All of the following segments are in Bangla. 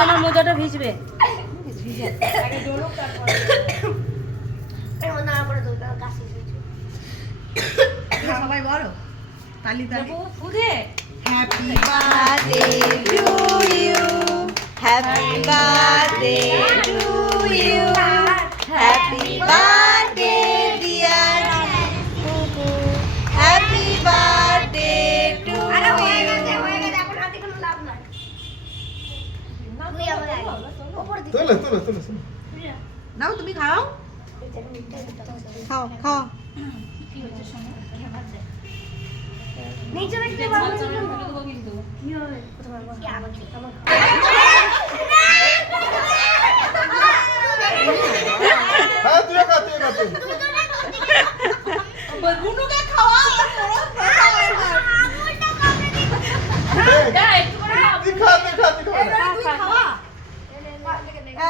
তোমার মোজাটা ভিজবে। সবাই বলো তালি তালি। Happy birthday to you, happy birthday to you, happy birthday dear Bubu, happy birthday to you. নাও তুমি খাও। খাও খাও। নিচে দেখতে পারবো কিন্তু কি হবে হ্যাঁ তুই খা তুই খা তুই বুনুকে খাওয়া তুই খা তুই খা তুই খা খাওয়া।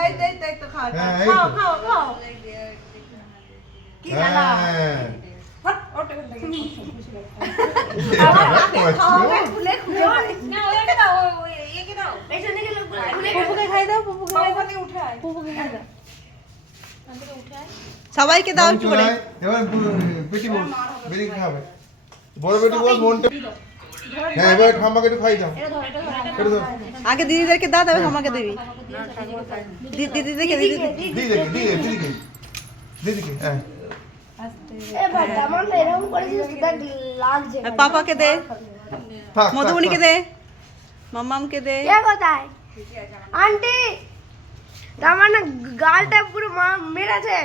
এই দেখ দেখ তো খাও হ্যাঁ, এই খাও তো। খাও খাও। কি খেলা? খাওয়া খুলে খুলে না ওদেরকে দাও, ওই একে দাও। পেছনে গেলে পুপুকে খাই দাও, পুপুকে খাই দাও। পুপুকে খাই দাও। আমাকে উঠে আয়। সবাইকে দাও একটু করে। এবার বেটি বল বেটি খাবে বড় বেটি বল মনটা হ্যাঁ এবার ঠাম্মাকে একটু খাই দাও করে দাও আগে দিদিদেরকে দাও, তবে আমাকে দিবি। দিদিদেরকে দিদিদেরকে দিদিকে দিদিকে হ্যাঁ এ বাবা আমার এরকম করে দেখ লাগছে আর পাপাকে দে, থাক মধুবনীকে দে, মাম্মামকে দে। কে কোথায় আন্টি তার মানে গালটা পুরো মেরেছে।